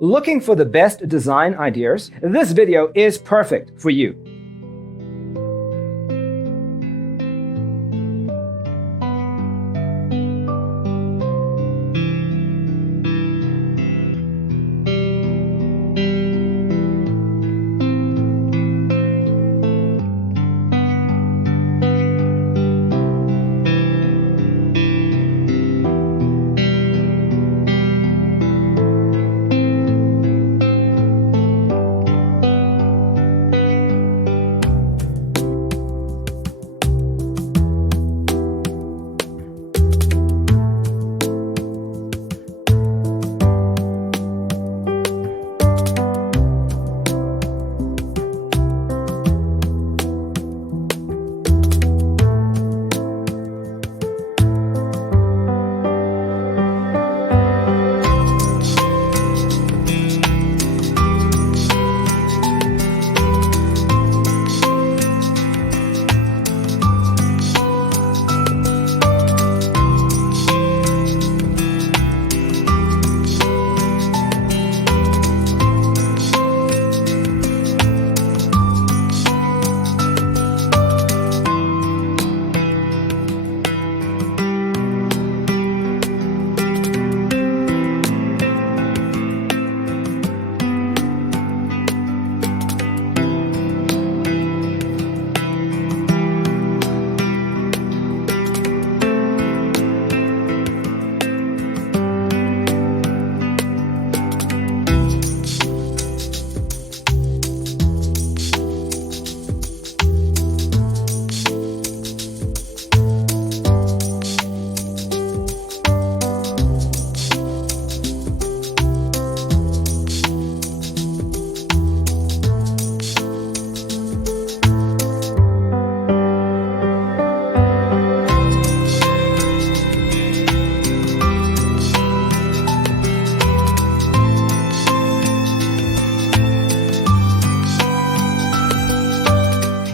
Looking for the best design ideas? This video is perfect for you.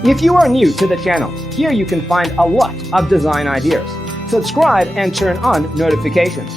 If you are new to the channel, here you can find a lot of design ideas. Subscribe and turn on notifications.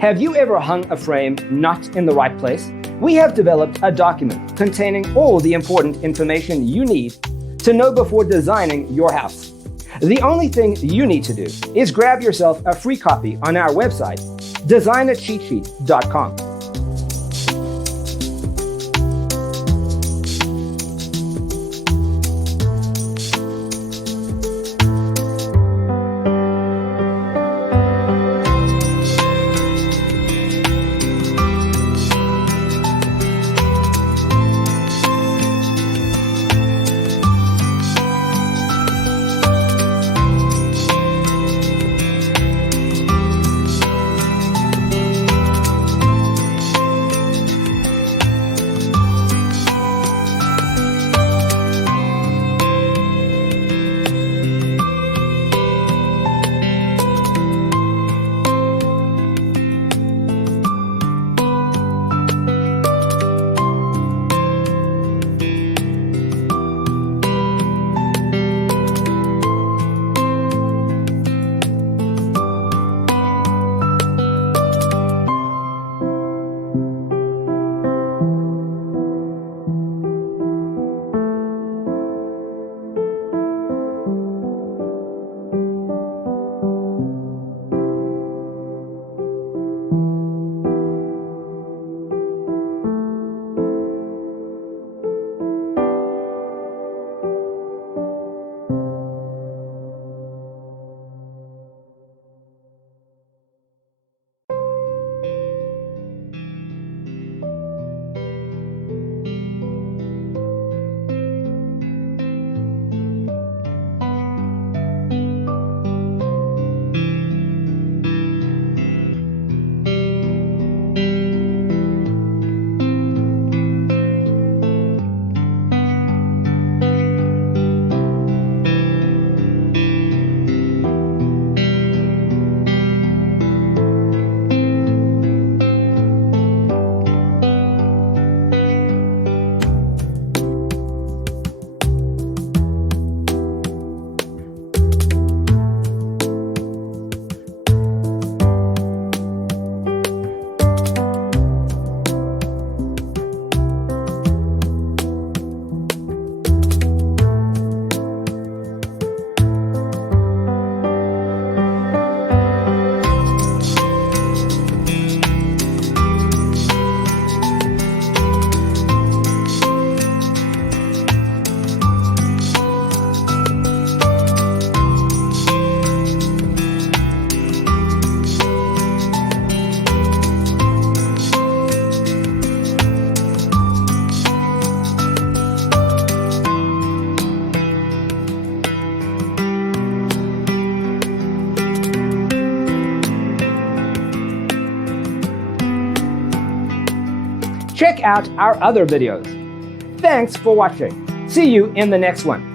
Have you ever hung a frame not in the right place? We have developed a document containing all the important information you need to know before designing your house. The only thing you need to do is grab yourself a free copy on our website, designercheatsheet.com. Check out our other videos. Thanks for watching. See you in the next one.